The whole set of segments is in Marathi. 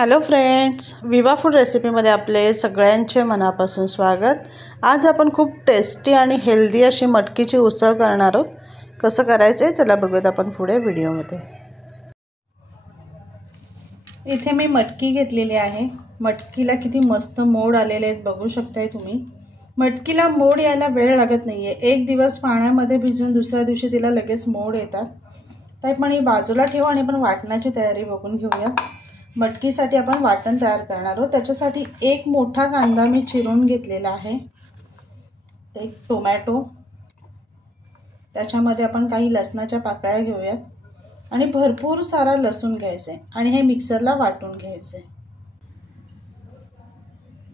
हॅलो फ्रेंड्स, विवा फूड रेसिपीमध्ये आपले सगळ्यांचे मनापासून स्वागत। आज आपण खूप टेस्टी आणि हेल्दी अशी मटकीची उसळ करणार आहोत। कसं करायचं आहे चला बघूयात आपण पुढे व्हिडिओमध्ये। इथे मी मटकी घेतलेली आहे। मटकीला किती मस्त मोड आलेले आहेत बघू शकताय तुम्ही। मटकीला मोड यायला वेळ लागत नाहीये। एक दिवस पाण्यामध्ये भिजून दुसऱ्या दिवशी तिला लगेच मोड येतात। तर पण ही बाजूला ठेवू आणि आपण वाटणाची तयारी बघून घेऊया। मटकीसाठी आपण वाटण तयार करणार आहोत। त्याच्यासाठी एक मोठा कांदा मी चिरून घेतलेला आहे। एक टोमॅटो, त्याच्यामध्ये आपण काही लसणाच्या पाकळ्या घेऊयात आणि भरपूर सारा लसूण घ्यायचे आणि हे मिक्सरला वाटून घ्यायचे।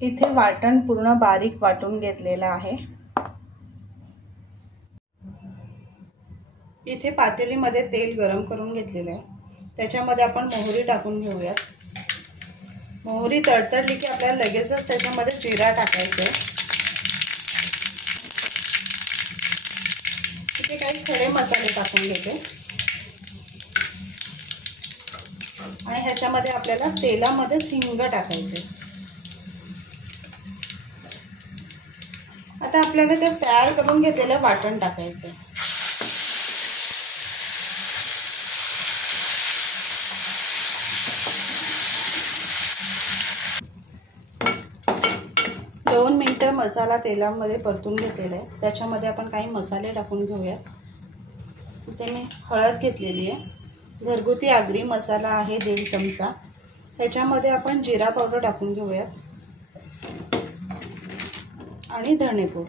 इथे वाटण पूर्ण बारीक वाटून घेतलेला आहे। इथे पातेलीमध्ये तेल गरम करून घेतलेले आहे। त्याच्यामध्ये आपण मोहरी टाकून घेऊया। मोहरी तडतडली की आपल्याला लगेचच त्याच्यामध्ये जिरा टाकायचा आहे। इथे काही खडे मसाले टाकून घेते आणि ह्याच्यामध्ये आपल्याला तेलामध्ये हिंग टाकायचे। आता आपल्याला ते तयार करून घेतलेलं वाटण टाकायचं। 2 मिनिटं मसाला तेलामध्ये परतून घेतलेला आहे। त्याच्यामध्ये आपण काही मसाले टाकून घेऊया। इथे मी हळद घेतलेली आहे। घरगुती आगरी मसाला आहे 1.5 चमचा। ह्याच्यामध्ये आपण जिरा पावडर टाकून घेऊया आणि धणेपूड।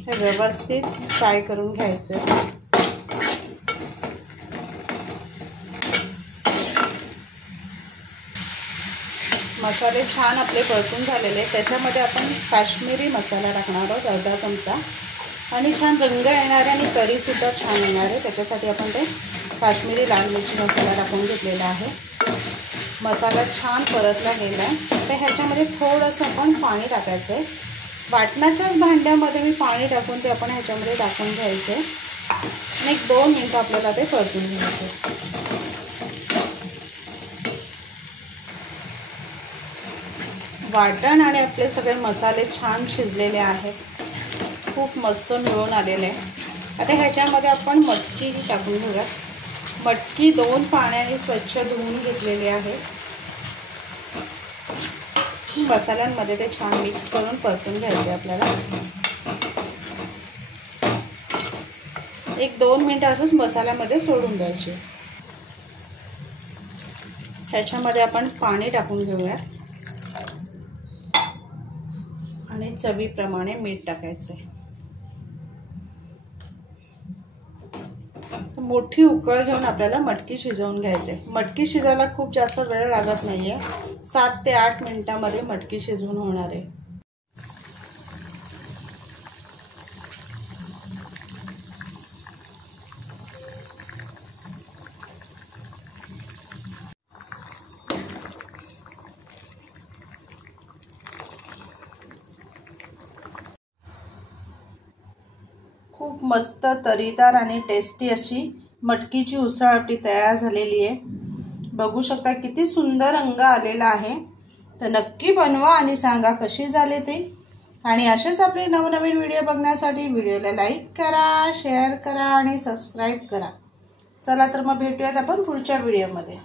हे व्यवस्थित फ्राय करून घ्यायचं। मसाले छान आपले परतून झालेले। त्याच्यामध्ये आपण काश्मीरी मसाला टाकणार आहोत 1/2 चमचा आणि छान रंग येणार आहे आणि तरी सुद्धा छान येणार आहे। त्याच्यासाठी आपण ते काश्मीरी लाल मिरची मसाला टाकून घेतलेला आहे। मसाला छान परतला गेला आहे। तर ह्याच्यामध्ये थोडंसं आपण पाणी टाकायचं आहे। वाटणाच्याच भांड्यामध्ये मी पाणी टाकून ते आपण ह्याच्यामध्ये टाकून घ्यायचं आहे आणि 1 2 मिनिटं आपल्याला ते परतून घ्यायचं। वाटण आणि आपले सगळे मसाले छान शिजलेले आहेत। खूप मस्त मिळून आलेले आहे। आता ह्याच्यामध्ये आपण मटकी टाकून घेऊया। मटकी 2 पाण्याने स्वच्छ धुवून घेतलेली आहे। मसाल्यांमध्ये ते छान मिक्स करून परतून घ्यायचे आपल्याला। 1 2 मिनिटं असंच मसाल्यामध्ये सोडून द्यायचे। ह्याच्यामध्ये आपण पाणी टाकून घेऊया आणि चवीप्रमाणे मीठ टाकायचं। मोठी उकळ घेऊन आपल्याला मटकी शिजवून घ्यायचे। मटकी शिजायला खूप जास्त वेळ लागत नाहीये। 7 ते 8 मिनिटांमध्ये मटकी शिजवून होणार आहे। खूप मस्त तरीदार आणि टेस्टी अशी मटकीची उसळ आपली तयार झालेली आहे। बघू शकता किती सुंदर रंग आलेला आहे। तर नक्की बनवा आणि सांगा कशी झाली ते। आणि असेच आपले नवनवीन व्हिडिओ बघण्यासाठी व्हिडिओला लाईक करा, शेअर करा आणि सबस्क्राईब करा। चला तर मग भेटूयात आपण पुढच्या व्हिडिओमध्ये।